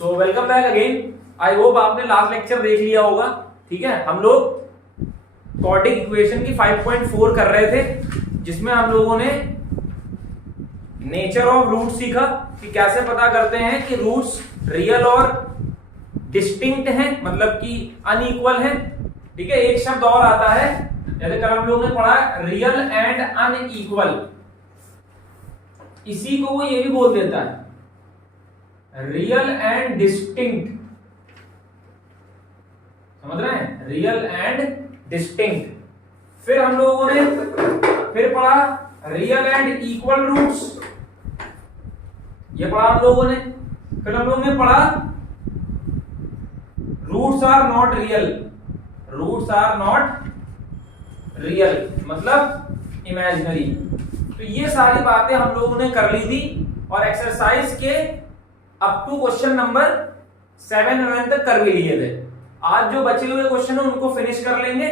So welcome back again. I hope आपने last lecture देख लिया होगा। ठीक है, हम लोग क्वाड्रेटिक इक्वेशन की 5.4 कर रहे थे, जिसमें हम लोगों ने नेचर ऑफ रूट सीखा कि कैसे पता करते हैं कि रूट्स रियल और डिस्टिंक्ट हैं, मतलब कि अनइक्वल हैं। ठीक है, एक शब्द और आता है, जैसे कल हम लोगों ने पढ़ा रियल एंड अनइक्वल, इसी को वो ये भी बोल देता है रियल एंड डिस्टिंक्ट। समझ रहे हैं, रियल एंड डिस्टिंक्ट। फिर हम लोगों ने फिर पढ़ा रियल एंड इक्वल रूट्स, ये पढ़ा हम लोगों ने। फिर हम लोगों ने पढ़ा roots are not real, roots are not real मतलब इमेजिनरी। तो ये सारी बातें हम लोगों ने कर ली थी और एक्सरसाइज के अप टू क्वेश्चन नंबर 7 तक कर भी लिए थे। आज जो बचे हुए क्वेश्चन है उनको फिनिश कर लेंगे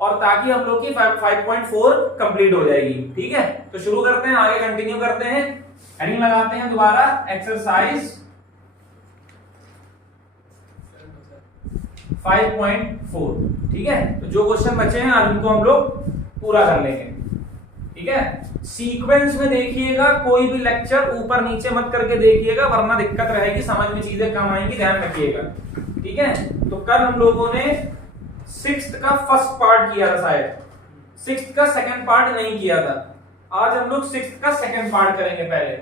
और ताकि हम लोग की 5.4 कंप्लीट हो जाएगी। ठीक है, तो शुरू करते हैं, आगे कंटिन्यू करते हैं। हेडिंग लगाते हैं दोबारा, एक्सरसाइज 5.4। ठीक है, तो जो क्वेश्चन बचे हैं आज उनको हम लोग पूरा कर लेंगे। ठीक है, सीक्वेंस में देखिएगा, कोई भी लेक्चर ऊपर नीचे मत करके देखिएगा, वरना दिक्कत रहेगी, समझ में चीजें कम आएंगी, ध्यान रखिएगा। ठीक है, तो कल हम लोगों ने 6th का फर्स्ट पार्ट किया था, शायद 6th का सेकंड पार्ट नहीं किया था। आज हम लोग 6th का सेकंड पार्ट करेंगे पहले।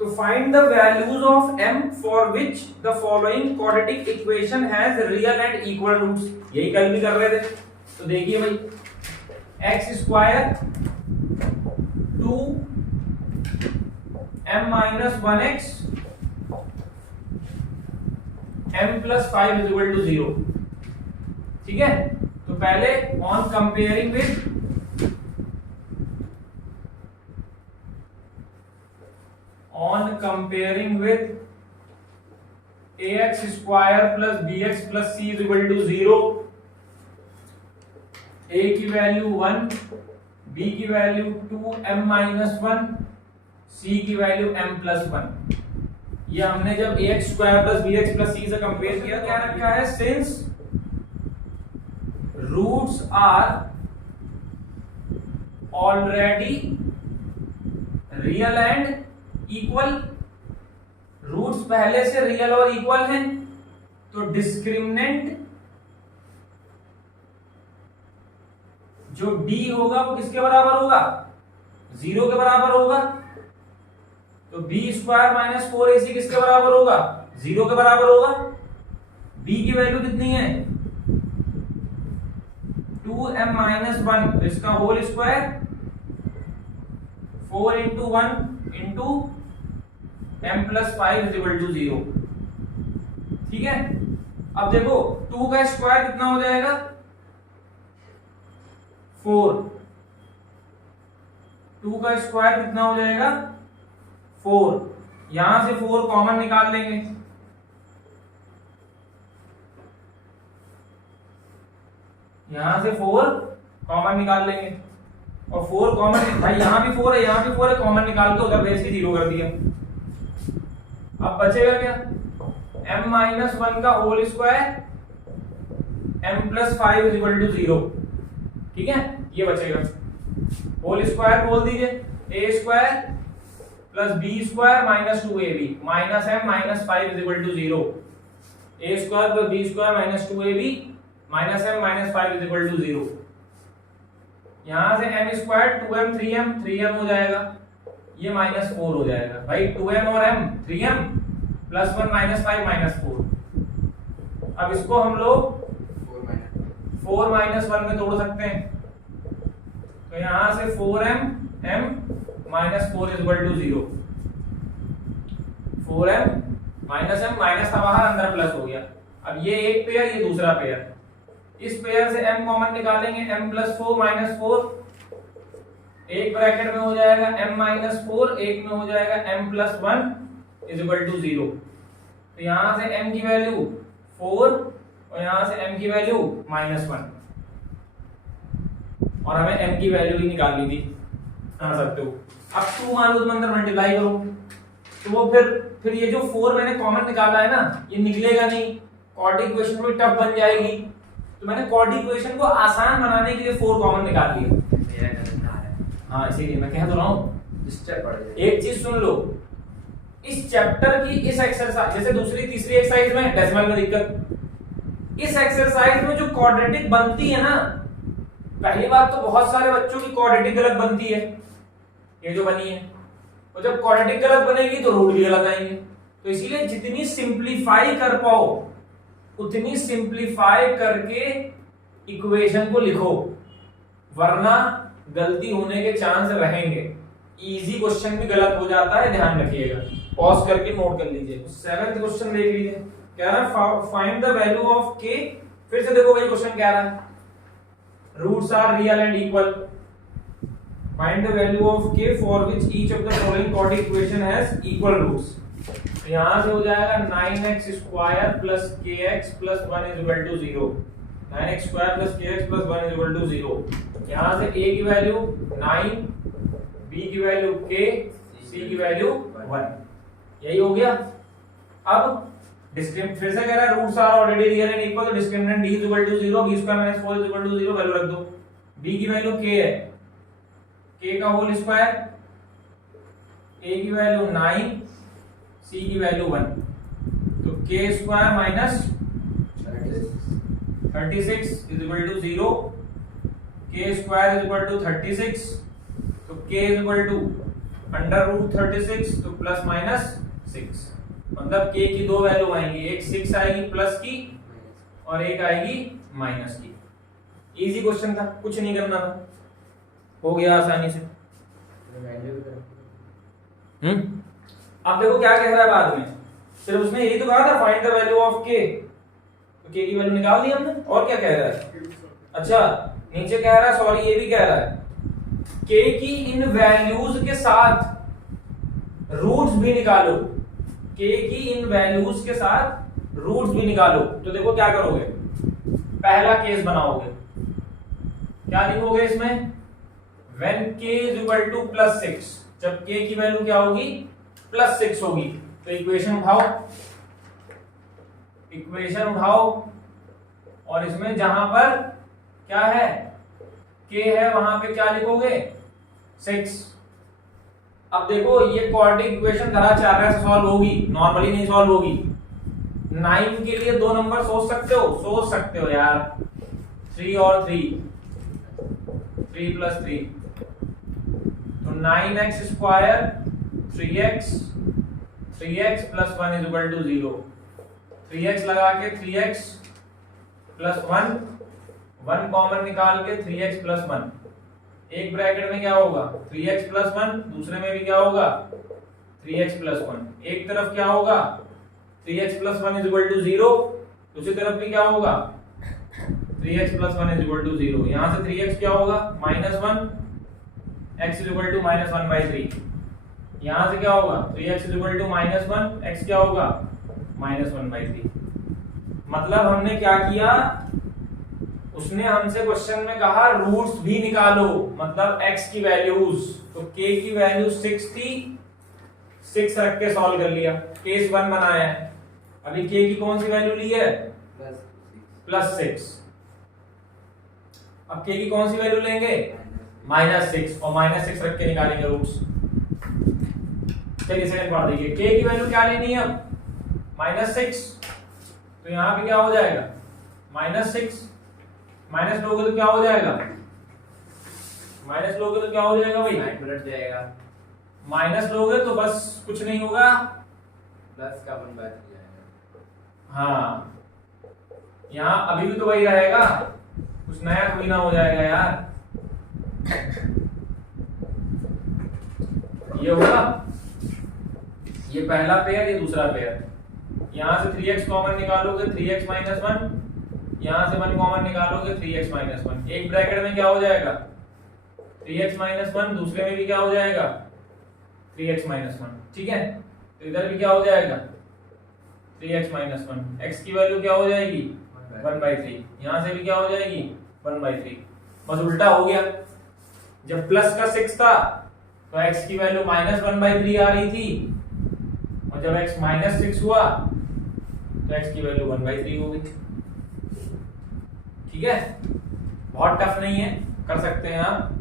तो find the values of m for which the following quadratic equation has real and equal roots, यही कल भी कर रहे थे। तो देखिए भाई, x square 2 m minus 1x m plus 5 is equal to 0। ठीक है, तो पहले on comparing with ax square plus bx plus c is equal to 0, a की वैल्यू 1, b की वैल्यू 2 m माइनस 1, c की वैल्यू m प्लस 1। ये हमने जब ax square plus bx plus c से कंपेयर किया, क्या रखा है, since roots are already real and equal, roots पहले से रियल और इक्वल हैं, तो डिस्क्रिमिनेंट जो d होगा वो किसके बराबर होगा, 0 के बराबर होगा। तो b स्क्वायर माइनस 4ac किसके बराबर होगा, 0 के बराबर होगा। b की वैल्यू कितनी है, 2m माइनस 1, तो इसका whole square 4 into 1 into m plus 5 is equal to 0। ठीक है, अब देखो 2 का स्क्वायर कितना हो जाएगा, 4, 2 का स्क्वायर कितना हो जाएगा, 4। यहां से 4 कॉमन निकाल लेंगे, यहां से 4 कॉमन निकाल लेंगे और 4 कॉमन, भाई यहां भी 4 है, यहां भी 4 है, कॉमन निकाल के उधर भेज के 0 कर दिया। अब बचेगा क्या, m माइनस 1 का whole square m plus 5 is equal to 0। ठीक है, ये बचेगा, होल स्क्वायर बोल दीजिए, a square plus b square minus 2ab minus m minus 5 is equal to 0। a square plus b square minus 2ab minus m minus 5 is equal to 0। यहां से m square 2m 3m हो जाएगा, ये minus 4 हो जाएगा। भाई 2m और m 3m plus 1 minus 5 minus 4। अब इसको हम लोग 4 माइनस 1 में तोड़ सकते हैं, तो यहां से 4m m minus 4 is equal to 0। 4m minus m minus था बाहर, अंदर प्लस हो गया। अब ये एक पेयर, ये दूसरा पेयर, इस पेयर से m कॉमन निकालेंगे, m प्लस 4 माइनस 4, एक ब्रैकेट में हो जाएगा m माइनस 4, एक में हो जाएगा m plus 1 is equal to 0। तो यहां से m की वैल्यू 4 और यहां से m की वैल्यू माइनस 1, और हमें m की वैल्यू भी निकालनी थी, आ सकते हो। अब 2 मान लो, तुम अंदर मल्टीप्लाई करो, तो वो फिर ये जो 4 मैंने कॉमन निकाला है ना, ये निकलेगा नहीं, कॉर्ड इक्वेशन भी टफ बन जाएगी। तो मैंने कॉर्ड इक्वेशन को आसान बनाने के लिए 4 कॉमन निकाल लिया। मेरा गलत आ रहा है। हाँ इसीलिए मैं कह तो रहा हूँ। डिस्टर्ब पड़ जाएगा। एक चीज सुन लो, इस चैप्टर की इस एक्सरसाइज, जैसे दूसरी तीसरी एक्सरसाइज में डेसिमल में दिक्कत, इस एक्सरसाइज में जो क्वाड्रेटिक बनती है ना, पहली बात तो बहुत सारे बच्चों की क्वाड्रेटिक गलत बनती है, ये जो बनी है, और जब क्वाड्रेटिक गलत बनेगी तो रूट भी गलत आएंगे। तो इसीलिए जितनी सिंप्लीफाई कर पाओ उतनी सिंप्लीफाई करके इक्वेशन को लिखो, वरना गलती होने के चांस रहेंगे। इजी क्वेश्चन भी गलत हो जाता है, ध्यान रखिएगा। पॉज करके नोट कर लीजिए। 7th क्वेश्चन देख लीजिए, कह रहा है find the value of k। फिर से देखो वही क्वेश्चन कह रहा है, roots are real and equal, find the value of k for which each of the following quadratic equation has equal roots. तो यहां से हो जाएगा 9x square plus kx plus 1 is equal to 0। 9x square plus kx plus 1 is equal to 0। यहां से a की value 9, b की value k, c की वैल्यू 1। यही हो गया। अब डिस्क्रिमिनेंट फिर से कह रहा है roots are already real and equal, तो discriminant d is equal to 0, b square minus 4 is equal to 0 value रख दो। b की वैल्यू k है, k का होल स्क्वायर, a की वैल्यू 9, c की वैल्यू 1, तो k square minus 36 is equal to 0, k square is equal to 36, तो k is equal to under root 36, तो प्लस माइनस 6, मतलब k की दो वैल्यू आएंगी, एक 6 आएगी प्लस की और एक आएगी माइनस की। इजी क्वेश्चन था, कुछ नहीं करना था, हो गया आसानी से। अब देखो क्या कह रहा है बाद में, सिर्फ उसने यही तो कहा था find the value of k, तो k की वैल्यू निकाल दी हमने। और क्या कह रहा है, अच्छा नीचे कह रहा है, सॉरी ये भी कह रहा है k की इन वैल्यूज के साथ रूट्स भी निकालो, k की इन वैल्यूज के साथ रूट्स भी निकालो। तो देखो क्या करोगे, पहला केस बनाओगे, क्या लिखोगे इसमें, when k is equal to plus 6, जब k की वैल्यू क्या होगी प्लस 6 होगी, तो इक्वेशन उठाओ, और इसमें जहां पर क्या है k है वहां पे क्या लिखोगे 6। अब देखो ये क्वाड्रेटिक इक्वेशन धराचार्य से सॉल्व होगी, नॉर्मली नहीं सॉल्व होगी। 9 के लिए दो नंबर सोच सकते हो यार, 3 और 3 प्लस 3, तो 9x square 3x plus 1 is equal to 0। 3x लगा के 3x प्लस 1 कॉमन निकाल के 3x प्लस 1, एक ब्रैकेट में क्या होगा 3x प्लस 1, दूसरे में भी क्या होगा 3x प्लस 1, एक तरफ क्या होगा 3x plus 1 is equal to 0, दूसरी तरफ भी क्या होगा 3x plus 1 is equal to 0। यहां से 3x क्या होगा -1, x इज इक्वल टू -1/3, यहां से क्या होगा 3x is equal to -1, x क्या होगा -1/3। मतलब हमने क्या किया, उसने हमसे क्वेश्चन में कहा रूट्स भी निकालो, मतलब x की वैल्यूज, तो k की वैल्यू 6 थी, 6 रख के सॉल्व कर लिया, केस 1 बनाया है। अभी k की कौन सी वैल्यू ली है +6, अब k की कौन सी वैल्यू लेंगे -6, और -6 रख के निकालेंगे रूट्स। चलिए सेकंड पार्ट देखिए, k की वैल्यू क्या लेनी है अब -6, तो यहां पे क्या हो जाएगा -6, माइनस लोगे तो क्या हो जाएगा, माइनस लोगे तो क्या हो जाएगा भाई, उलट जाएगा। माइनस लोगे तो बस कुछ नहीं होगा, प्लस का 1/3 जाएगा। हाँ यहाँ अभी भी तो वही रहेगा, कुछ नया कोई ना हो जाएगा यार। ये होगा, ये पहला पेयर, ये दूसरा पेयर, यहाँ से 3x कॉमन निकालोगे 3x माइनस 1, यहां से 1 कॉमन निकालोगे 3x माइनस 1, एक ब्रैकेट में क्या हो जाएगा 3x माइनस 1, दूसरे में भी क्या हो जाएगा 3x माइनस 1, ठीक है। तो इधर भी क्या हो जाएगा 3x माइनस 1, x की वैल्यू क्या हो जाएगी 1/3, यहां से भी क्या हो जाएगी 1/3, बस उल्टा हो गया। जब प्लस का 6 था तो x की वैल्यू -1/3 आ रही थी, और जब x -6 हुआ तो x की वैल्यू 1/3 हो गई। ठीक है, बहुत टफ नहीं है, कर सकते हैं आप।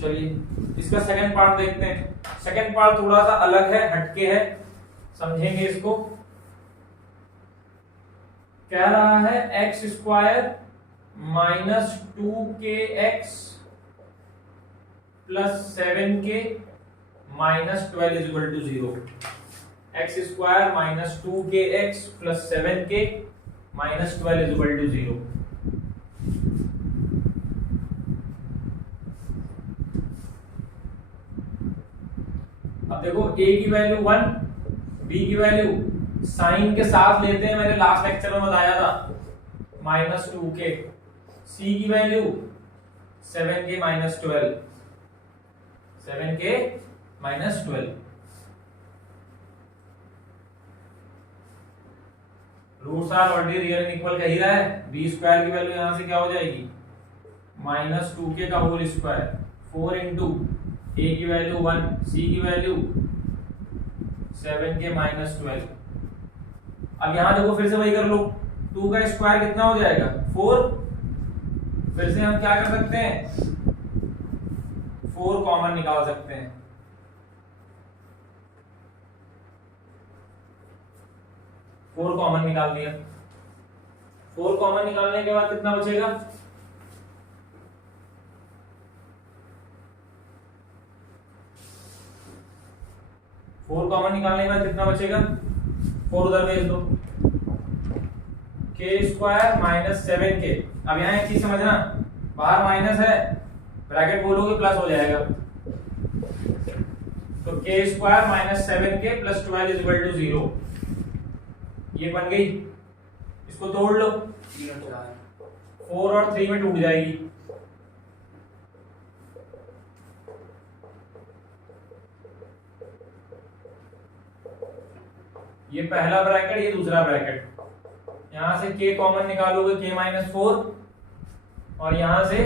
चलिए इसका सेकंड पार्ट देखते हैं। सेकंड पार्ट थोड़ा सा अलग है, हटके है, समझेंगे इसको। कह रहा है x² -2kx + 7k - 12 = 0। x² -2kx + 7k - 12 = 0। अब देखो a की वैल्यू 1, b की वैल्यू साइन के साथ लेते हैं, मैंने लास्ट लेक्चर में बताया था -2k, c की value 7k - 12, 7k - 12। Roots are already real and equal कह ही रहा है। b² की वैल्यू यहां से क्या हो जाएगी -2k का होल स्क्वायर 4 इंटू a की वैल्यू 1, c की वैल्यू 7k - 12। अब यहां देखो फिर से वही कर लो, 2 का स्क्वायर कितना हो जाएगा 4। फिर से हम क्या कर सकते हैं, 4 कॉमन निकाल सकते हैं। फोर कॉमन निकाल दिया। 4 कॉमन निकालने के बाद कितना बचेगा, फोर कॉमन निकालने के बाद कितना बचेगा, 4 उधर भेज दो, k² - 7k। अब यहाँ एक चीज समझना, बाहर माइनस है, ब्रैकेट खोलोगे प्लस हो जाएगा, तो k² - 7k + 12 = 0। ये बन गई, इसको तोड़ लो, 4 और 3 में टूट जाएगी। ये पहला ब्रैकेट, ये दूसरा ब्रैकेट, यहां से k कॉमन निकालोगे k - 4, और यहां से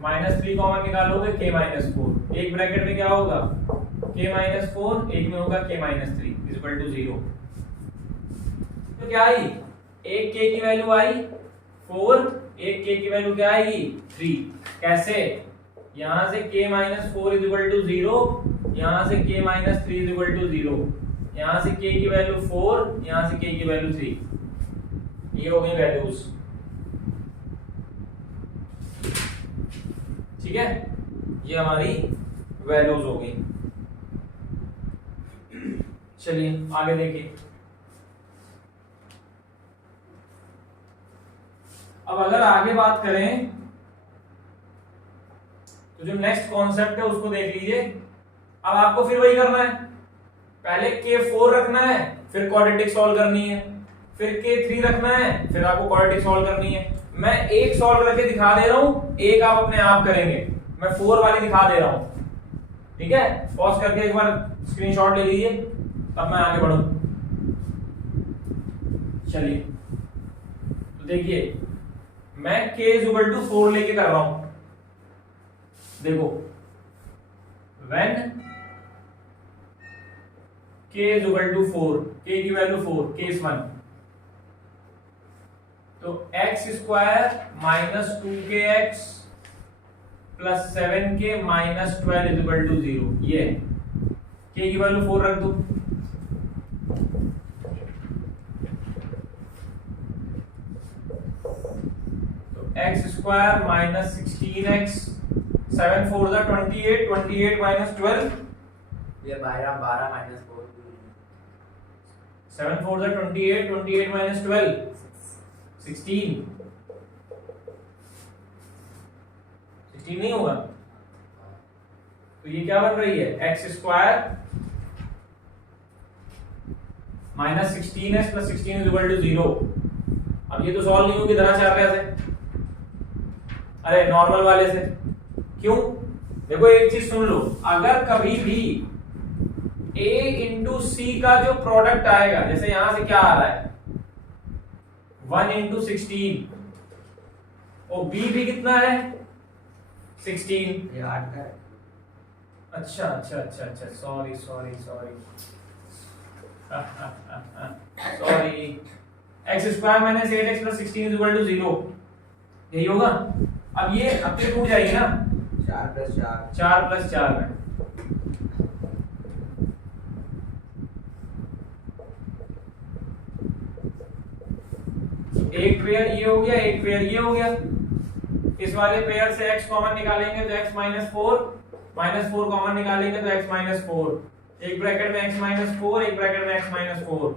-3 कॉमन निकालोगे k - 4। एक ब्रैकेट में क्या होगा k - 4, एक में होगा k - 3 = 0। तो क्या आई, एक k की वैल्यू आई 4, एक k की वैल्यू क्या आएगी 3। कैसे, यहां से k - 4 = 0, यहां से k - 3 = 0, यहां से k की वैल्यू 4, यहां से k की वैल्यू 3। ये हो गई वैल्यूज। ठीक है, ये हमारी वैल्यूज हो गई। चलिए आगे देखिए। अब अगर आगे बात करें तो जो नेक्स्ट कॉन्सेप्ट है उसको देख लीजिए। अब आपको फिर वही करना है, पहले k4 रखना है, फिर क्वाड्रेटिक सॉल्व करनी है, फिर k3 रखना है, फिर आपको क्वाड्रेटिक सॉल्व करनी है। मैं एक सॉल्व करके दिखा दे रहा हूं, एक आप अपने आप करेंगे, मैं 4 वाली दिखा दे रहा हूं। ठीक है, पॉज करके एक बार स्क्रीनशॉट ले लीजिए, तब मैं आगे बढ़ूं। चलिए तो देखिए, मैं k = 4 लेके कर रहा हूं। देखो, when k = 4, k की वैल्यू 4, केस 1, तो x² - 2kx + 7k - 12 = 0। ये k की वैल्यू 4 रख दो, x² - 16x, 7 4 28, 28 - 12, ये 12 -4 7 4 28, 28 - 12, 16 नहीं होगा। तो ये क्या बन रही है, x² - 16x + 16 = 0। अब ये तो सॉल्व नहीं होगी धनाचार्य से, अरे नॉर्मल वाले से। क्यों, देखो एक चीज सुन लो, अगर कभी भी a × c का जो प्रोडक्ट आएगा, जैसे यहां से क्या आ रहा है 1 × 16, और b भी कितना है 16, ये 8 का है। अच्छा अच्छा अच्छा अच्छा, sorry sorry sorry sorry. X square minus 8x plus 16 is equal to 0, यही होगा। अब ये टूट जाएगी ना, 4 + 4 4 + 4 में। एक पेयर ये हो गया, एक पेयर ये हो गया। इस वाले पेयर से x कॉमन निकालेंगे तो x - 4 कॉमन निकालेंगे तो x - 4। एक ब्रैकेट में x - 4, एक ब्रैकेट में x - 4।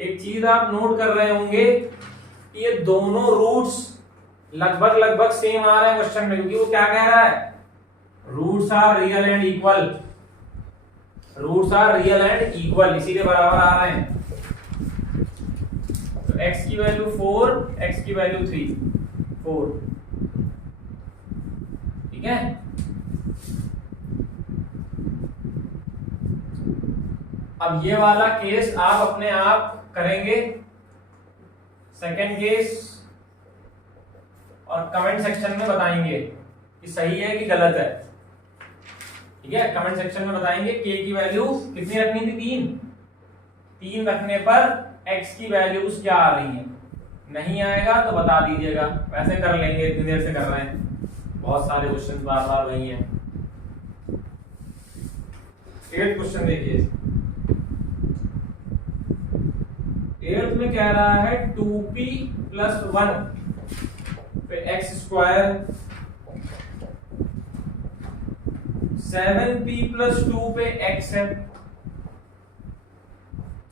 एक चीज आप नोट कर रहे होंगे कि ये दोनों रूट्स लगभग सेम आ रहे हैं क्वेश्चन में, क्योंकि वो क्या कह रहा है, roots are real and equal, roots are real and equal, इसी के बराबर आ रहे हैं। तो x की वैल्यू 4, x की वैल्यू 3, 4, ठीक है। अब ये वाला केस आप अपने आप करेंगे, सेकंड केस, और कमेंट सेक्शन में बताएंगे कि सही है कि गलत है, ठीक है। कमेंट सेक्शन में बताएंगे k की वैल्यू कितनी रखनी थी, 3 रखने पर x की वैल्यूज क्या आ रही है। नहीं आएगा तो बता दीजिएगा, वैसे कर लेंगे, इतनी देर से कर रहे हैं, बहुत सारे क्वेश्चन बार बार वही हैं। 8th क्वेश्चन देखिए, 8th में कह रहा है 2p + 1 पे x स्क्वायर, 7p + 2 पे x है,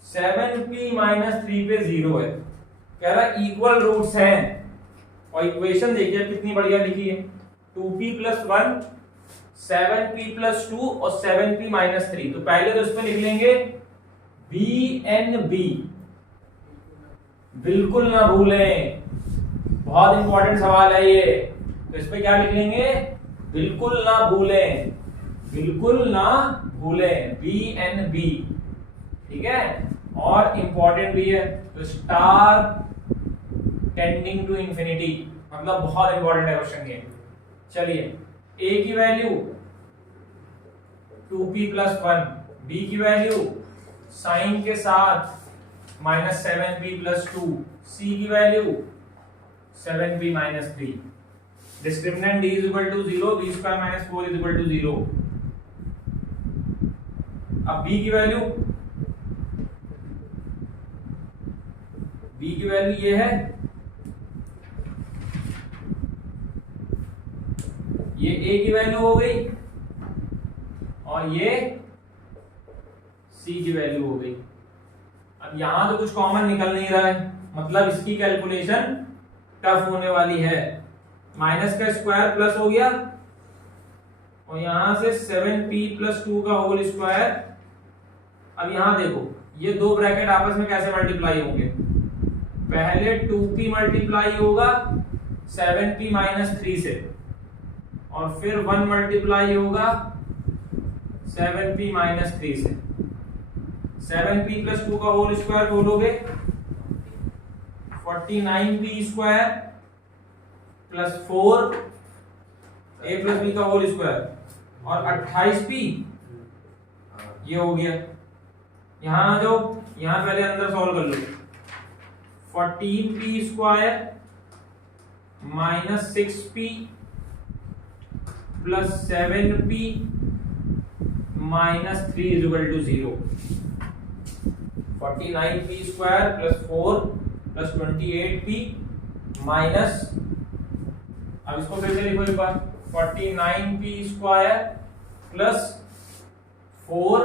7p - 3 पे 0 है। कह रहा है इक्वल रूट्स हैं, और इक्वेशन देखिए कितनी बढ़िया लिखी है, 2p + 1, 7p + 2 और 7p - 3। तो पहले तो इसमें लिख लेंगे BNB, बिल्कुल ना भूलें, बहुत इंपॉर्टेंट सवाल है ये। तो इस पे क्या लिख लेंगे, बिल्कुल ना भूलें, बिल्कुल ना भूलें, BNB, ठीक है। और इंपॉर्टेंट भी है, तो स्टार टेंडिंग टू इंफिनिटी, मतलब बहुत इंपॉर्टेंट है क्वेश्चन ये। चलिए, a की वैल्यू 2p + 1, b की वैल्यू साइन के साथ -7p + 2, c की value 7p - 3। Discriminant d = 0, b² - 4 = 0। अब b की वैल्यू ये है, ये a की वैल्यू हो गई, और ये c की वैल्यू हो गई। अब यहां तो कुछ कॉमन निकल नहीं रहा है, मतलब इसकी कैलकुलेशन टफ होने वाली है। माइनस का स्क्वायर प्लस हो गया, और यहां से 7p + 2 का होल स्क्वायर। अब यहां देखो, ये दो ब्रैकेट आपस में कैसे मल्टीप्लाई होंगे, पहले 2p मल्टीप्लाई होगा 7p - 3 से, और फिर 1 मल्टीप्लाई होगा 7p - 3 से। 7p + 2 का होल स्क्वायर बोलोगे 49p² + 4 a + b का होल स्क्वायर, और 28p, ये हो गया। यहां जो, यहां पहले अंदर सॉल्व कर लो, 14p² - 6p + 7p - 3 = 0। 49p² + 4 + 28p minus, अब इसको फिर से लिखो एक बार, 49p² + 4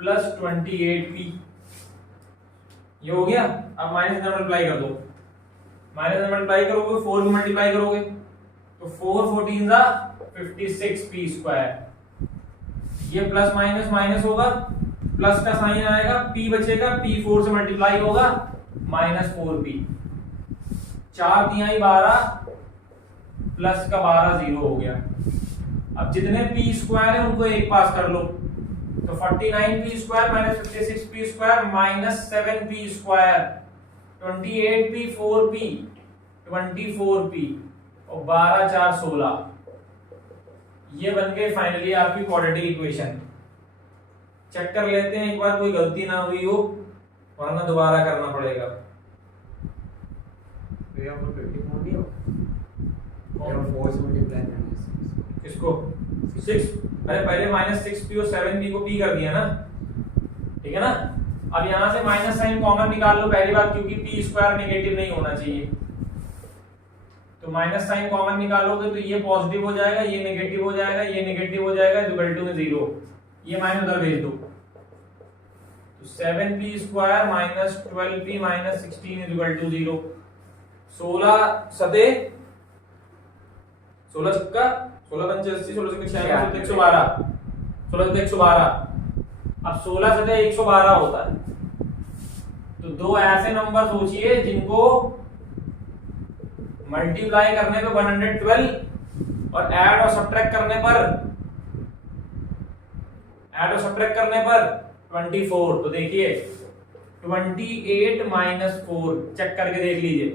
+ 28p, ये हो गया। अब माइनस से मल्टीप्लाई कर दो, माइनस से मल्टीप्लाई करोगे 4 को मल्टीप्लाई करोगे तो 4 14 56p²। ये प्लस माइनस माइनस होगा, प्लस का साइन आएगा, p बचेगा, p 4 से मल्टीप्लाई होगा -4p, 4 तिहाई 12 प्लस का 12 0 हो गया। अब जितने p² है उनको एक पास कर लो, तो 49p² - 56p² -7p², 28p 4p 24p, और 12 4 16, ये बन गई फाइनली आपकी क्वाड्रेटिक इक्वेशन। चेक कर लेते हैं एक बार कोई गलती ना हुई हो, वरना दोबारा करना पड़ेगा। भैया वो 24 नहीं हो और 4 से मल्टीप्लाई करना है किसको 6, अरे पहले -6p और 7p को p कर दिया ना, ठीक है ना। अब यहां से माइनस साइन कॉमन निकाल लो पहली बात, क्योंकि p स्क्वायर नेगेटिव नहीं होना चाहिए। तो माइनस साइन कॉमन निकालोगे तो ये पॉजिटिव हो जाएगा, ये नेगेटिव हो जाएगा, ये नेगेटिव हो जाएगा, इक्वल टू में 0। ये माइनस उधर भेज दो, तो 7p square minus 12p minus 16 equal to 0। 16 सते 16 छक्का 16 पंचे 80, 16 छक्के 96, 112, 16 सते 112। अब 16 सते 112 होता है। तो दो ऐसे नंबर सोचिए जिनको मल्टीप्लाई करने पे 112 और ऐड और सब्ट्रैक्ट करने पर 24। तो देखिए 28 माइनस 4 चेक करके देख लीजिए।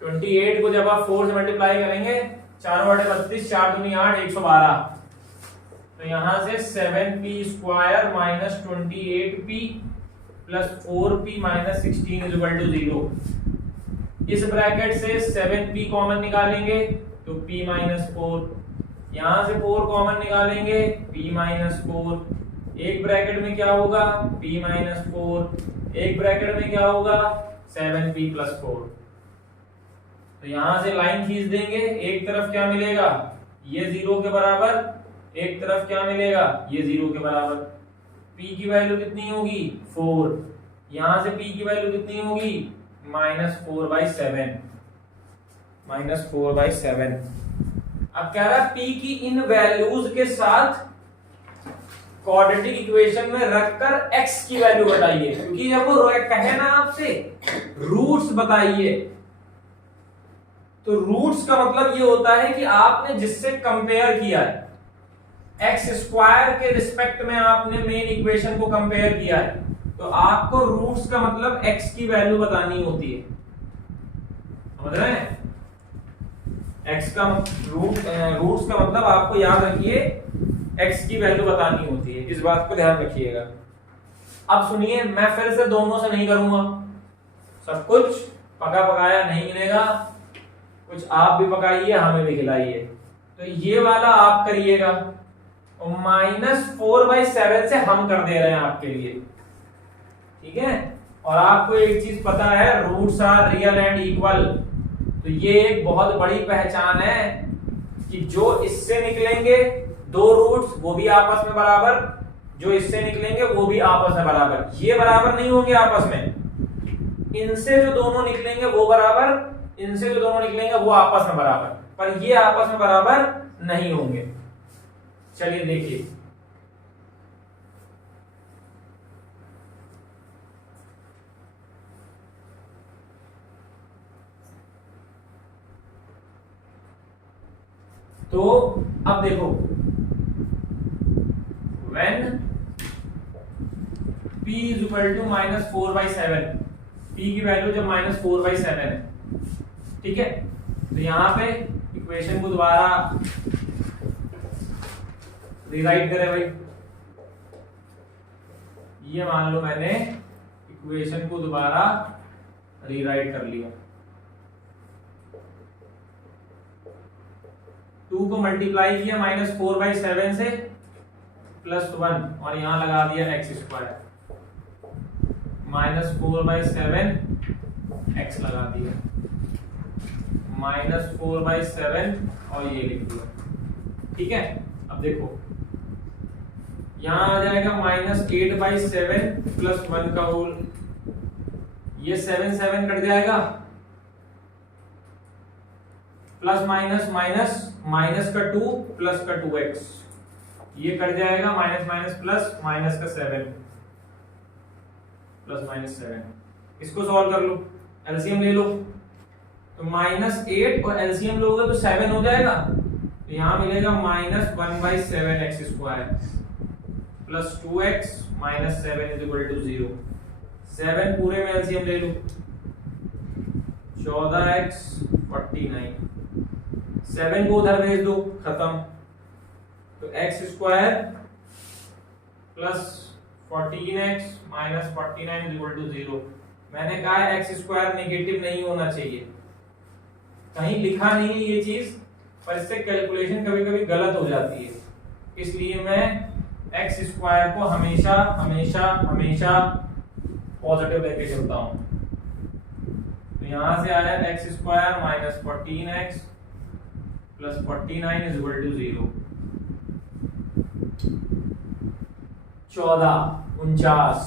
28 को जब आप 4 से मल्टीप्लाई करेंगे 4/32, 4 दूनी 8, 112। तो यहां से 7p square minus 28p plus 4p minus 16 is equal to 0। इस ब्रैकेट से 7p कॉमन निकालेंगे तो p माइनस 4, यहां से 4 कॉमन निकालेंगे p माइनस 4। एक ब्रैकेट में क्या होगा p माइनस 4, एक ब्रैकेट में क्या होगा 7p प्लस 4। तो यहां से लाइन खींच देंगे, एक तरफ क्या मिलेगा ये 0 के बराबर, एक तरफ क्या मिलेगा ये 0 के बराबर। p की वैल्यू कितनी होगी 4, यहां से p की वैल्यू कितनी होगी -4/7, -4/7। अब कह रहा है p की इन वैल्यूज के साथ क्वाड्रेटिक इक्वेशन में रखकर x की वैल्यू बताइए, क्योंकि जब वो कहे ना आपसे रूट्स बताइए, तो रूट्स का मतलब ये होता है कि आपने जिससे कंपेयर किया है, एक्स स्क्वायर के रिस्पेक्ट में आपने मेन इक्वेशन को कंपेयर किया है, तो आपको रूट्स का मतलब x की वैल्यू बतानी होती है। समझ रहे हैं? x का रूट्स का मतलब आपको याद रखिए x की वैल्यू बतानी होती है, इस बात को ध्यान रखिएगा। अब सुनिए, मैं फिर से दोनों से नहीं करूंगा, सब कुछ पका पकाया नहीं मिलेगा, कुछ आप भी पकाइए हमें भी खिलाइए। तो ये वाला आप करिएगा और -4/7 से हम कर दे रहे हैं आपके लिए, ठीक है। और आपको एक चीज पता है, roots are real and equal. तो ये एक बहुत बड़ी पहचान है कि जो इससे निकलेंगे दो रूट्स वो भी आपस में बराबर, जो इससे निकलेंगे वो भी आपस में बराबर। ये बराबर नहीं होंगे आपस में, इनसे जो दोनों निकलेंगे वो बराबर, इनसे जो दोनों निकलेंगे वो आपस में बराबर, पर ये आपस में बराबर नहीं होंगे। चलिए देखिए, तो अब देखो, when p is equal to -4/7, p की वैल्यू जब -4/7 है, ठीक है। तो यहां पे इक्वेशन को दोबारा रीराइट करें भाई। ये मान लो मैंने इक्वेशन को दोबारा रीराइट कर लिया, 2 को मल्टीप्लाई किया -4/7 से +1 और यहां लगा दिया x स्क्वायर, -4/7 x लगा दिया, -4/7 और ये लिख दिया, ठीक है। अब देखो यहां आ जाएगा -8/7 + 1 का होल, ये 7 कट जाएगा, प्लस माइनस माइनस माइनस का 2 प्लस का 2x, ये कट जाएगा, माइनस प्लस माइनस का 7 प्लस -7। इसको सॉल्व कर लो, एलसीएम ले लो, तो -8 और एलसीएम लोगे तो 7 हो जाएगा, तो यहां मिलेगा -1/7 x² plus 2x -7 is equal to 0। 7 पूरे में एलसीएम ले लो, 14x 49, 7 को उधर भेज दो, खत्म। तो X square plus 14x minus 49 is equal to 0। मैंने कहा है एक्स स्क्वायर नेगेटिव नहीं होना चाहिए, कहीं लिखा नहीं है ये चीज, पर इससे कैलकुलेशन कभी कभी गलत हो जाती है, इसलिए मैं एक्स स्क्वायर को हमेशा हमेशा हमेशा पॉजिटिव लेके चलता हूं। तो यहां से आया X square minus 14x plus 49 is equal to 0। 14 49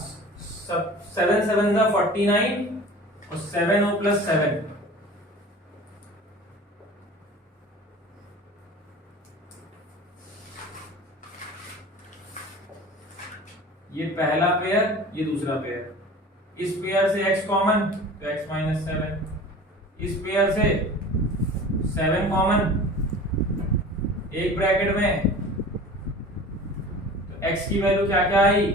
7 7 जा 49 और 7 ओ प्लस 7 ये पहला पेयर, ये दूसरा पेयर। इस पेयर से x कॉमन तो x माइनस 7, इस पेयर से 7 कॉमन एक ब्रैकेट में, तो x की वैल्यू क्या क्या आई,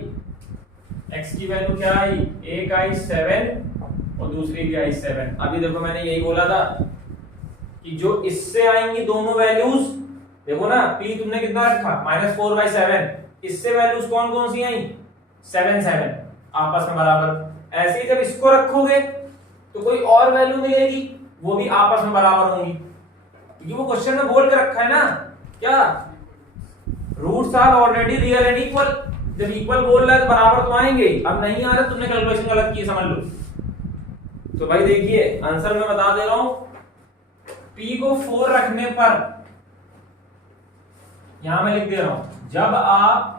x की वैल्यू क्या आई, एक आई 7 और दूसरी भी आई 7। अभी देखो मैंने यही बोला था कि जो इससे आएंगी दोनों वैल्यूज, देखो ना p तुमने कितना रखा -4/7, इससे वैल्यूज कौन कौन सी आई 7 7 आपस में बराबर। ऐसे ही जब इसको रखोगे तो कोई और वैल्यू मिलेगी, वो भी आपस में बराबर होंगी, क्योंकि वो क्वेश्चन में बोल के रखा है ना क्या, roots are already real and equal. जब इक्वल बोल रहा है तो बराबर तो आएंगे, अब नहीं आ रहा तुमने कैलकुलेशन गलत की समझ लो। तो भाई देखिए आंसर मैं बता दे रहा हूं, p को 4 रखने पर, यहां मैं लिख दे रहा हूं, जब आप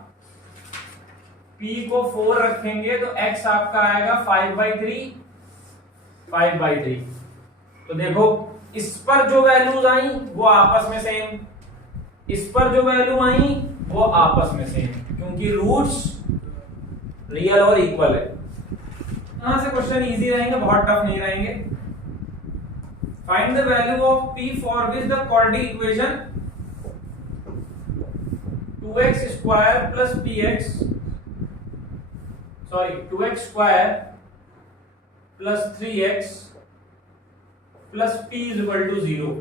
p को 4 रखेंगे तो x आपका आएगा 5/3 5/3। तो देखो इस पर जो वैल्यूज आई वो आपस में सेम, इस पर जो वैल्यू आई वो आपस में सेम, क्योंकि रूट्स रियल और इक्वल है। यहां से क्वेश्चन इजी रहेंगे, बहुत टफ नहीं रहेंगे। Find the value of p for which the quadratic equation 2x square plus px, sorry 2x square plus 3x plus p is equal to 0।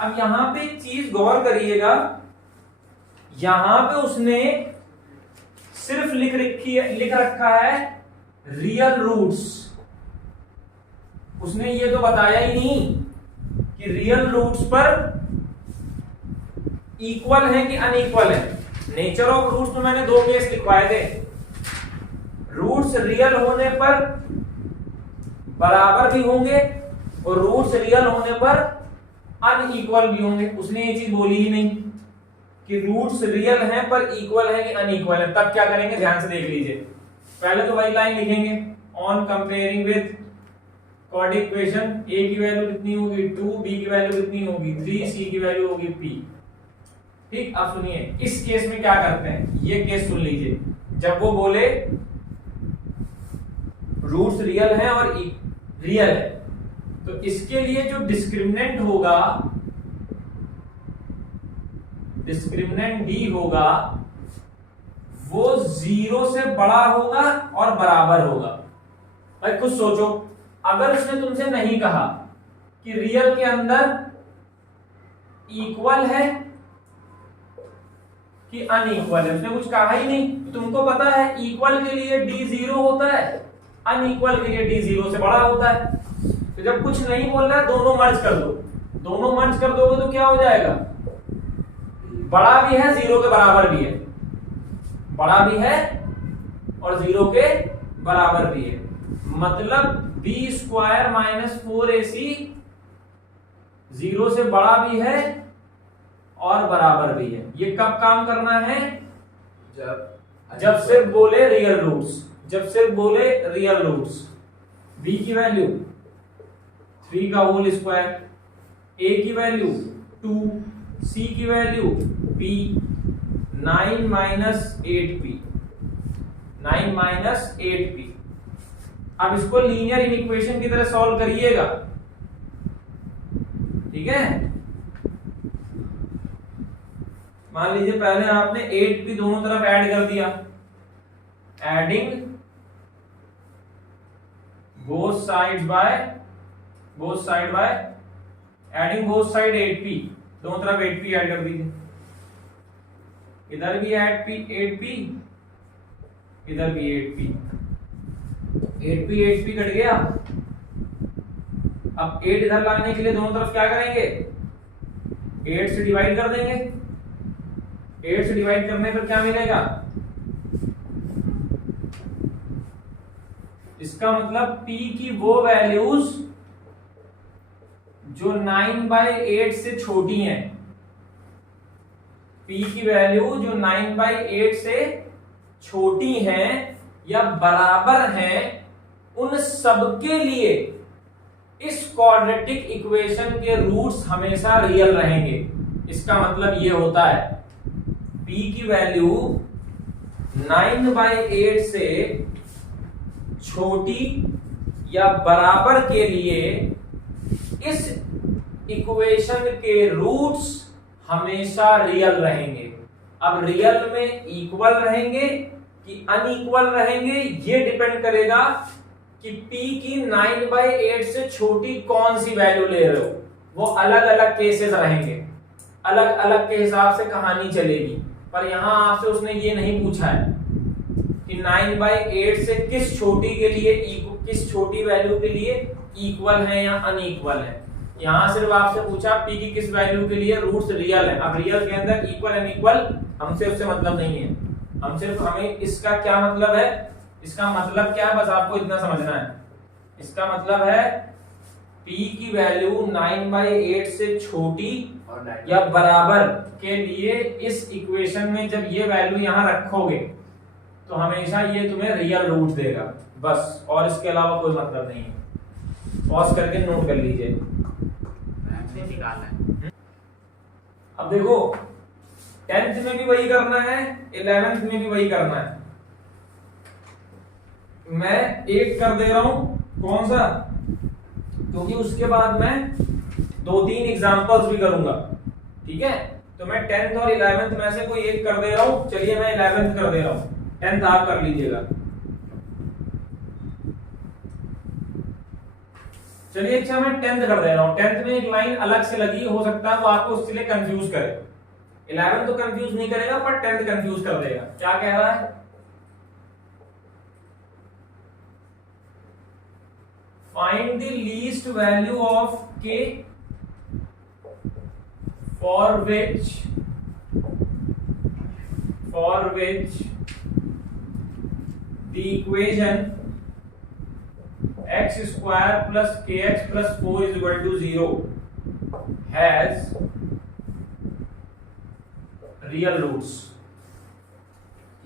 अब यहां पे एक चीज गौर करिएगा, यहां पे उसने सिर्फ लिख रखा है रियल रूट्स, उसने ये तो बताया ही नहीं कि रियल रूट्स पर इक्वल है कि अनइक्वल है। नेचर ऑफ रूट्स में मैंने 2 केस लिखवाए थे, रूट्स रियल होने पर बराबर भी होंगे और रूट्स रियल होने पर अनइक्वल भी होंगे। उसने ये चीज बोली ही नहीं कि रूट्स रियल हैं पर इक्वल है कि अनइक्वल है। तब क्या करेंगे ध्यान से देख लीजिए, पहले तो वही लाइन लिखेंगे, on comparing with quadratic equation a की वैल्यू कितनी होगी 2, b की वैल्यू कितनी होगी 3, c की वैल्यू होगी p। ठीक, अब सुनिए इस केस में क्या करते हैं, ये केस सुन लीजिए। जब वो बोले रूट्स रियल है और रियल है, तो इसके लिए जो डिस्क्रिमिनेंट होगा, डिस्क्रिमिनेंट d होगा, वो 0 से बड़ा होगा और बराबर होगा। भाई खुद सोचो, अगर उसने तुमसे नहीं कहा कि रियल के अंदर इक्वल है कि अनइक्वल है, उसने कुछ कहा ही नहीं, तो तुमको पता है इक्वल के लिए d 0 होता है, अनइक्वल के लिए d 0 से बड़ा होता है। तो जब कुछ नहीं बोल रहा है दोनों मर्ज कर दो, दोनों मर्ज कर दोगे तो क्या हो जाएगा, बड़ा भी है 0 के बराबर भी है, बड़ा भी है और 0 के बराबर भी है। मतलब b स्क्वायर माइनस 4ac 0 से बड़ा भी है और बराबर भी है। ये कब काम करना है, जब सिर्फ बोले रियल रूट्स, जब सिर्फ बोले रियल रूट्स। b की वैल्यू 3 का होल स्क्वायर, a की वैल्यू 2, c की value p, 9 minus 8p, 9 minus 8p। अब इसको लीनियर इक्वेशन की तरह सॉल्व करिएगा, ठीक है। मान लीजिए पहले आपने 8p दोनों तरफ ऐड कर दिया, adding both side by adding both side 8p, दोनों तरफ 8p ऐड कर दीजिए। इधर भी 8p, इधर भी 8p, 8p कट गया। अब 8 इधर लाने के लिए दोनों तरफ क्या करेंगे, 8 से डिवाइड कर देंगे। 8 से डिवाइड करने पर क्या मिलेगा, इसका मतलब p की वो वैल्यूज जो 9/8 से छोटी हैं, p की वैल्यू जो 9/8 से छोटी हैं या बराबर हैं, उन सबके लिए इस क्वाड्रेटिक इक्वेशन के रूट्स हमेशा रियल रहेंगे। इसका मतलब ये होता है p की वैल्यू 9/8 से छोटी या बराबर के लिए इस इक्वेशन के रूट्स हमेशा रियल रहेंगे। अब रियल में इक्वल रहेंगे कि अनइक्वल रहेंगे, ये डिपेंड करेगा कि p की 9/8 से छोटी कौन सी वैल्यू ले रहे हो। वो अलग अलग केसेस रहेंगे, अलग अलग के हिसाब से कहानी चलेगी। पर यहां आपसे उसने ये नहीं पूछा है कि 9/8 से किस छोटी के लिए, किस छोटी वैल्यू के लिए इक्वल है या अनइक्वल है। यहां सिर्फ आपसे पूछा p की किस वैल्यू के लिए रूट्स रियल है। अब रियल के अंदर इक्वल अनइक्वल हमसे उससे मतलब नहीं है, हम सिर्फ हमें इसका क्या मतलब है, इसका मतलब क्या है बस आपको इतना समझना है। इसका मतलब है p की वैल्यू 9/8 से छोटी या बराबर के लिए इस इक्वेशन में जब ये वैल्यू यहां रखोगे तो हमेशा ये तुम्हें रियल रूट देगा, बस, और इसके अलावा कोई मतलब नहीं है। पॉज करके नोट कर लीजिए। निकालना है। अब देखो 10th में भी वही करना है, 11th में भी वही करना है। मैं एक कर दे रहा हूं, कौन सा, क्योंकि उसके बाद मैं 2-3 एग्जांपल्स भी करूंगा, ठीक है। तो मैं 10th और 11th में से कोई एक कर दे रहा हूं। चलिए मैं 11th कर दे रहा हूं, 10th आप कर लीजिएगा। चलिए अच्छा मैं 10th कर दे रहा हूं। 10th में एक लाइन अलग से लगी, हो सकता है वो आपको उसके लिए कंफ्यूज करे। 11 तो कंफ्यूज नहीं करेगा पर 10th कंफ्यूज कर देगा। क्या कह रहा है, find the least value of k for which the equation x square plus kx plus 4 is equal to 0 has real roots।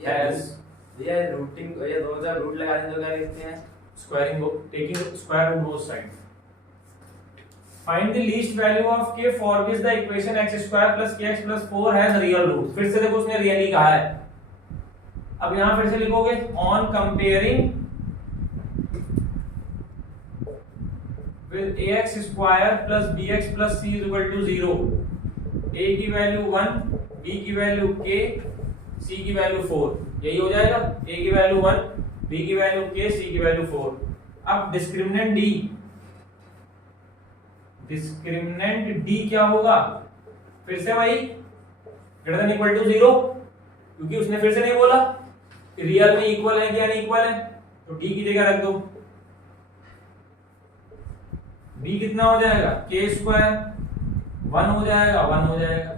has ये रूटिंग, ये दो जब रूट लगाने तो क्या लिखते हैं, squaring, taking square root both sides। Find the least value of k for which the equation x square plus kx plus 4 has real roots। फिर से देखो उसने रियल ही कहा है। अब यहां फिर से लिखोगे on comparing with ax square plus bx plus c is equal to 0, a की वैल्यू 1, b की वैल्यू k, c की वैल्यू 4, यही हो जाएगा। a की वैल्यू 1, b की वैल्यू k, c की वैल्यू 4। अब डिस्क्रिमिनेंट d, डिस्क्रिमिनेंट d क्या होगा, फिर से वही ग्रेटर देन इक्वल टू 0, क्योंकि उसने फिर से नहीं बोला रियल में इक्वल है क्या नहीं इक्वल है, तो d की जगह रख दो। b कितना हो जाएगा, k स्क्वायर, 1 हो जाएगा, 1 हो जाएगा।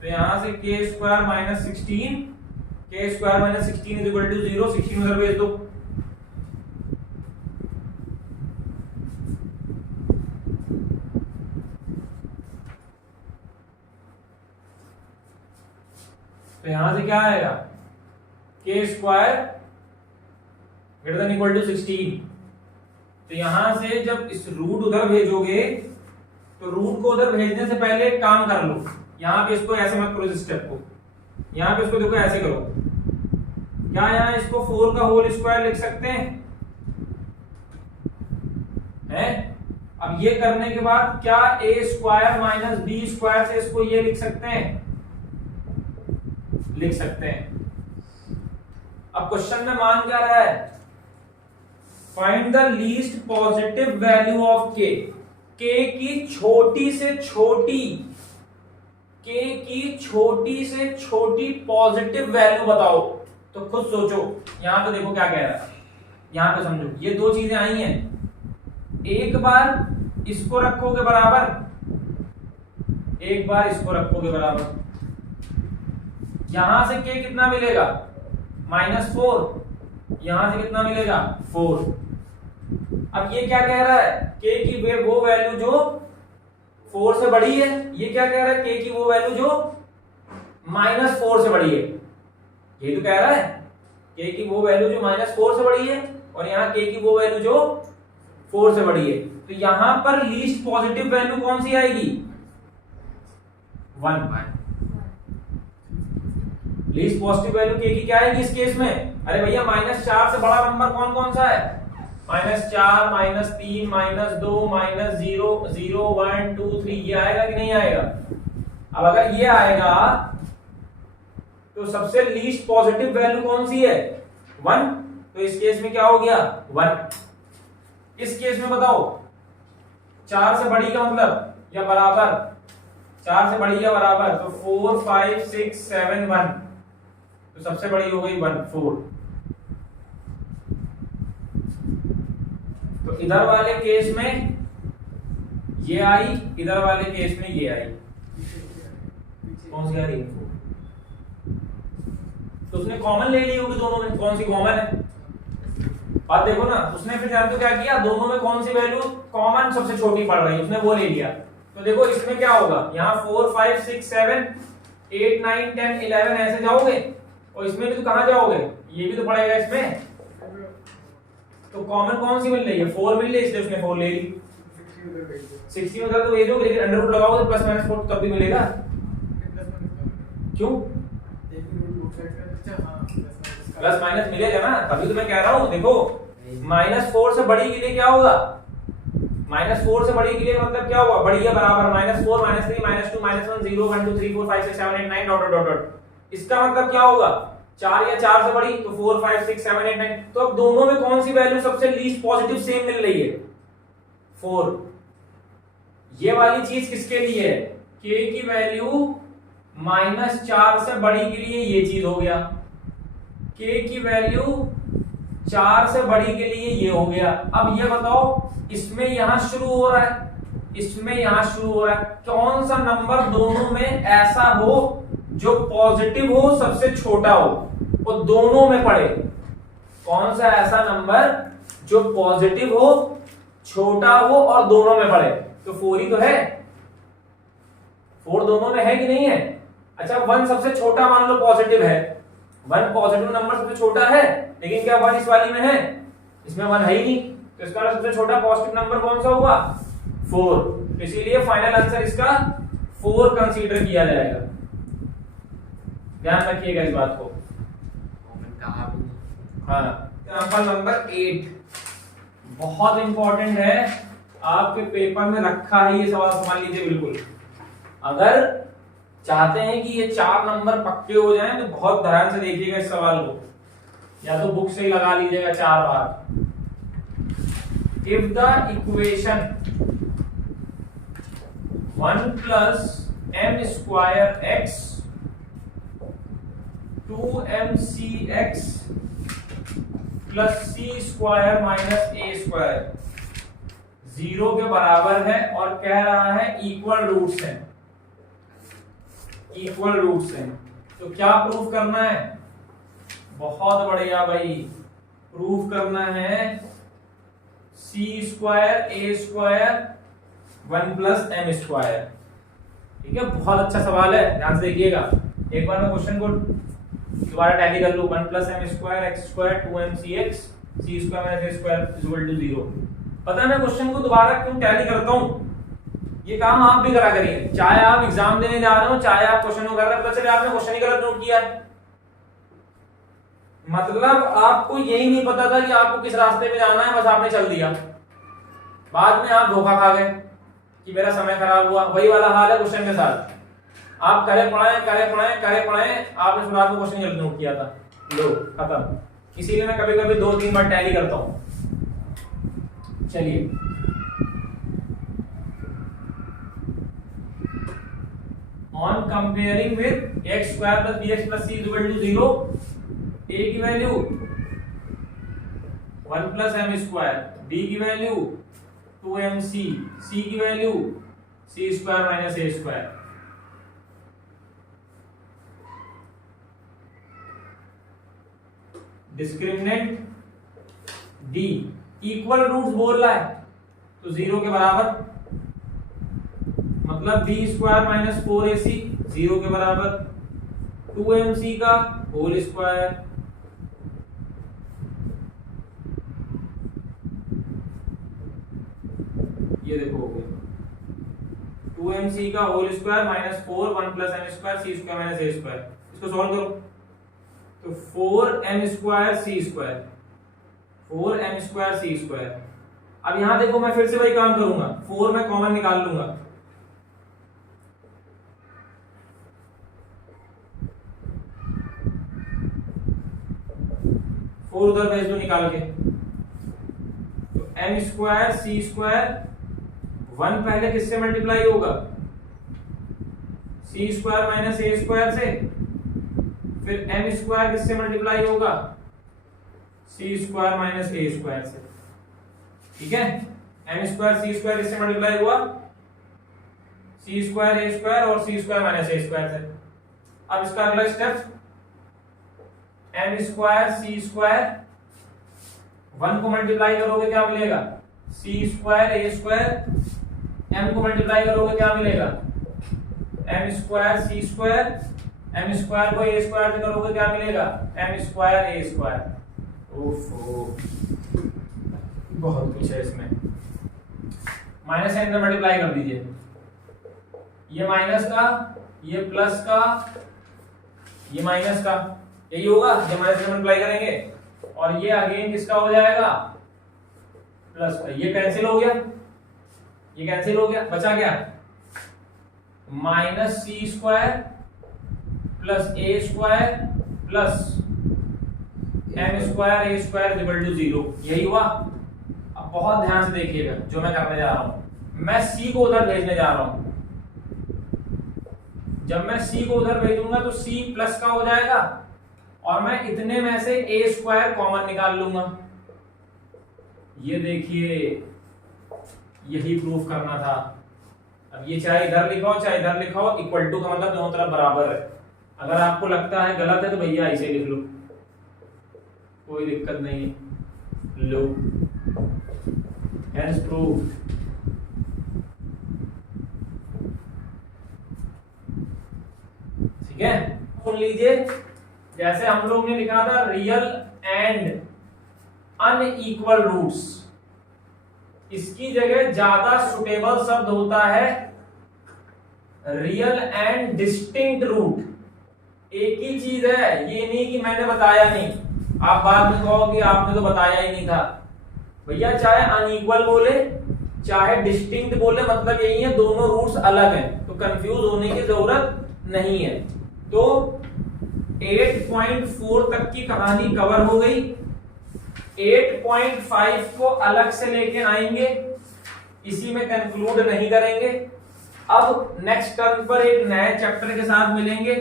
तो यहां से k square minus 16, k square minus 16 is equal to 0, 16 उधर भेज दो। तो यहां से क्या आएगा, k square greater than equal to 16। तो यहां से जब इस रूट उधर भेजोगे तो रूट को उधर भेजने से पहले एक काम कर लो, यहां पे इसको ऐसे मत करो, इस स्टेप को यहां पे इसको देखो ऐसे करो। क्या यहां इसको 4 का होल स्क्वायर लिख सकते हैं? अब ये करने के बाद क्या a square minus b square से इसको ये लिख सकते हैं? लिख सकते हैं। अब क्वेश्चन में मान क्या रहा है, find the least positive value of k, k की छोटी से छोटी के की छोटी से छोटी पॉजिटिव वैल्यू बताओ। तो खुद सोचो, यहां पे देखो क्या कह रहा है, यहां पे समझो, ये दो चीजें आई हैं, एक बार इसको रखोगे बराबर, एक बार इसको रखोगे बराबर, यहां से के कितना मिलेगा -4, यहां से कितना मिलेगा 4। अब ये क्या कह रहा है, के की वो वैल्यू जो 4 से बड़ी है, ये क्या कह रहा है, के की वो वैल्यू जो -4 से बड़ी है। ये तो कह रहा है के की वो वैल्यू जो -4 से बड़ी है, और यहाँ के की वो वैल्यू जो 4 से बड़ी है। तो यहां पर लीस्ट पॉजिटिव वैल्यू कौन सी आएगी, 1। लीस्ट पॉजिटिव वैल्यू के की क्या आएगी इस केस में, अरे भैया -4 से बड़ा नंबर कौन कौन सा है, -4, -3, -2, -0, 0, 1, 2, 3, ये आएगा कि नहीं आएगा। अब अगर ये आएगा तो सबसे लीस्ट पॉजिटिव वैल्यू कौन सी है, 1। तो इस केस में क्या हो गया 1। इस केस में बताओ 4 से बड़ी का मतलब या बराबर, 4 से बड़ी या बराबर, तो 4, 5, 6, 7, 1, तो सबसे बड़ी हो गई 1, 4। तो इधर वाले केस में ये आई, इधर वाले केस में ये आई, कौन सी आ रही है, तो उसने कॉमन ले ली होगी दोनों में, कौन सी कॉमन है, बात देखो ना। उसने फिर जानते हो क्या किया, दोनों में कौन सी वैल्यू कॉमन सबसे छोटी पड़ रही है, उसने वो ले लिया। तो देखो इसमें क्या होगा, यहाँ 4, 5, 6, 7, 8, 9, 10, 11 ऐसे जाओगे, और इसमें भी तो कहां जाओगे, ये भी तो पड़ेगा इसमें। तो कॉमन कौन सी मिल रही है, 4 मिल रही है, इसलिए उसने 4 ले ली। 60 में तो भेजोगे, लेकिन अंडर रूट लगाओगे तो +-4 तब भी मिलेगा, क्यों, +- मिलेगा ना, तभी तो मैं कह रहा हूं। देखो -4 से बड़ी के लिए क्या होगा, -4 से बड़ी के लिए मतलब क्या होगा, बड़ी या बराबर, -4, -3, -2, -1, 0, 1, 2, 3, 4, 5, 6, 7, 8, 9 डॉट डॉट डॉट। इसका मतलब क्या होगा, 4 या 4 से बड़ी, तो 4, 5, 6, 7, 8, 9। तो अब दोनों में कौन सी वैल्यू सबसे लीस्ट पॉजिटिव सेम मिल रही है, 4। ये वाली चीज किसके लिए है, के की वैल्यू -4 से बड़ी के लिए ये चीज हो गया, के की वैल्यू 4 से बड़ी के लिए ये हो गया। अब ये बताओ, इसमें यहां शुरू हो रहा है, इसमें यहां शुरू हो रहा है, कौन सा नंबर दोनों में ऐसा हो जो पॉजिटिव हो, सबसे छोटा हो, वो दोनों में पड़े। कौन सा ऐसा नंबर जो पॉजिटिव हो, छोटा हो और दोनों में पड़े, तो 4 ही तो है, 4 दोनों में है कि नहीं है। अच्छा 1 सबसे छोटा मान लो पॉजिटिव है, 1 पॉजिटिव नंबर सबसे छोटा है, लेकिन क्या 1 इस वाली में है, इसमें 1 है ही नहीं, तो इसका सबसे छोटा पॉजिटिव नंबर कौन सा होगा, 4। इसीलिए फाइनल आंसर इसका 4 कंसीडर किया जाएगा, ध्यान रखिएगा इस बात को। हाँ, एग्जांपल नंबर 8 बहुत इंपॉर्टेंट है, आपके पेपर में रखा है ये सवाल, समझ लीजिए बिल्कुल। अगर चाहते हैं कि ये 4 नंबर पक्के हो जाएं तो बहुत ध्यान से देखिएगा इस सवाल को, या तो बुक से ही लगा लीजिएगा 4 बार। If the equation 1 + m² x 2mcx + c² - a² 0 के बराबर है और कह रहा है इक्वल रूट्स हैं, इक्वल रूट्स हैं, तो क्या प्रूफ करना है, बहुत बढ़िया भाई, प्रूफ करना है c² a² 1 + m²। ठीक है, बहुत अच्छा सवाल है, ध्यान से देखिएगा। एक बार मैं क्वेश्चन को दोबारा टैली कर लूं, 1 + m² x² 2mcx c² - a² = 0। पता है मैं क्वेश्चन को दोबारा क्यों टैली करता हूं, ये काम आप भी करा करिए, चाहे आप एग्जाम देने जा रहे हो, चाहे आप क्वेश्चन को कर रहे हो, पता चले आपने क्वेश्चन ही गलत नोट किया है, मतलब आपको यही नहीं पता था कि आपको किस रास्ते पे जाना है, बस आपने चल दिया, बाद में आप धोखा खा गए कि मेरा समय खराब हुआ। वही वाला हाल है क्वेश्चन के साथ, आप करे पढ़ाएं, आपने शुरुआत में क्वेश्चन गलत नोट किया था, लो खत्म। इसीलिए मैं कभी कभी 2-3 बार टैली करता हूं। चलिए on comparing with X square plus B X plus C is equal to 0, A की value 1 plus M square, B की वैल्यू 2mc, सी की value C square minus A square. Discriminant D equal roots बोल रहा है तो 0 के बराबर, मतलब बी स्क्वायर माइनस 4ac 0 के बराबर, 2mc का होल स्क्वायर, ये देखो हो गया 2mc का whole square minus 4 1 plus M square C square minus A square. इसको सॉल्व करो तो 4m square C square, 4m square C square. अब यहां देखो मैं फिर से वही काम करूंगा, 4 मैं कॉमन निकाल लूंगा, फोर उधर भेज दो निकाल के, तो m स्क्वायर सी स्क्वायर 1 पहले किससे मल्टीप्लाई होगा, सी स्क्वायर माइनस ए स्क्वायर से, फिर m स्क्वायर किससे मल्टीप्लाई होगा, सी स्क्वायर माइनस ए स्क्वायर से। ठीक है, m स्क्वायर सी स्क्वायर किससे मल्टीप्लाई हुआ, सी स्क्वायर ए स्क्वायर और सी स्क्वायर माइनस ए स्क्वायर से। अब इसका अगला step, m square C square 1 को मल्टीप्लाई करोगे क्या मिलेगा, सी स्क्वायर ए स्क्वायर, m को मल्टीप्लाई करोगे क्या मिलेगा, m square C square, m square को a स्क्वायर से करोगे क्या मिलेगा, m स्क्वायर a स्क्वायर। ओफो बहुत कुछ है इसमें। माइनस साइन से मल्टीप्लाई कर दीजिए, ये माइनस का, ये प्लस का, ये माइनस का, यही होगा जब माइनस से मल्टीप्लाई करेंगे, और ये अगेन किसका हो जाएगा, प्लस का। ये कैंसिल हो गया, ये कैंसिल हो गया, बचा क्या, minus C square plus A square plus M square A square equal to 0। यही हुआ। अब बहुत ध्यान से देखिएगा जो मैं करने जा रहा हूं, मैं सी को उधर भेजने जा रहा हूं। जब मैं सी को उधर भेजूंगा तो सी प्लस का हो जाएगा, और मैं इतने में से ए स्क्वायर कॉमन निकाल लूंगा। ये देखिए, यही प्रूफ करना था। अब ये चाहे इधर लिखा हो चाहे इधर लिखा हो, इक्वल टू का मतलब दोनों तरफ बराबर है। अगर आपको लगता है गलत है तो भैया ऐसे लिख लो, कोई दिक्कत नहीं है। लो, हेंस प्रूफ। ठीक है, सुन लीजिए, जैसे हम लोग ने लिखा था रियल एंड अनइक्वल रूट्स, इसकी जगह ज्यादा सुटेबल शब्द होता है रियल एंड डिस्टिंक्ट रूट। एक ही चीज है, ये नहीं कि मैंने बताया नहीं, आप बाद में कहो कि आपने तो बताया ही नहीं था। भैया चाहे अनइक्वल बोले चाहे डिस्टिंक्ट बोले, मतलब यही है, दोनों रूट्स अलग हैं, तो कंफ्यूज होने की जरूरत नहीं है। तो 8.4 तक की कहानी कवर हो गई। 8.5 को अलग से लेके आएंगे, इसी में कंक्लूड नहीं करेंगे। अब नेक्स्ट टर्म पर एक नए चैप्टर के साथ मिलेंगे,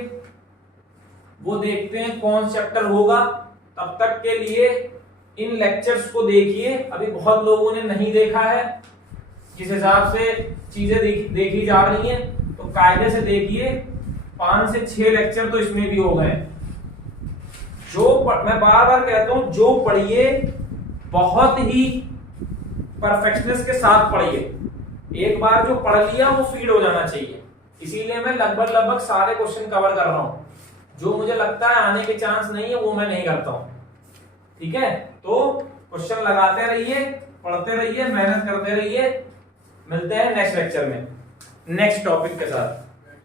वो देखते हैं कौन चैप्टर होगा। तब तक के लिए इन लेक्चर्स को देखिए, अभी बहुत लोगों ने नहीं देखा है। जिस हिसाब से चीजें देखी जा रही हैं, तो कायदे से देखिए। 5 से 6 लेक्चर तो इसमें भी हो गए। मैं बार बार कहता हूं, जो पढ़िए बहुत ही परफेक्शनेस के साथ पढ़िए। एक बार जो पढ़ लिया वो फीड हो जाना चाहिए। इसीलिए मैं लगभग सारे क्वेश्चन कवर कर रहा हूं। जो मुझे लगता है आने के चांस नहीं है वो मैं नहीं करता हूं। ठीक है, तो क्वेश्चन लगाते रहिए, पढ़ते रहिए, मेहनत करते रहिए। मिलते हैं नेक्स्ट लेक्चर में नेक्स्ट टॉपिक के साथ।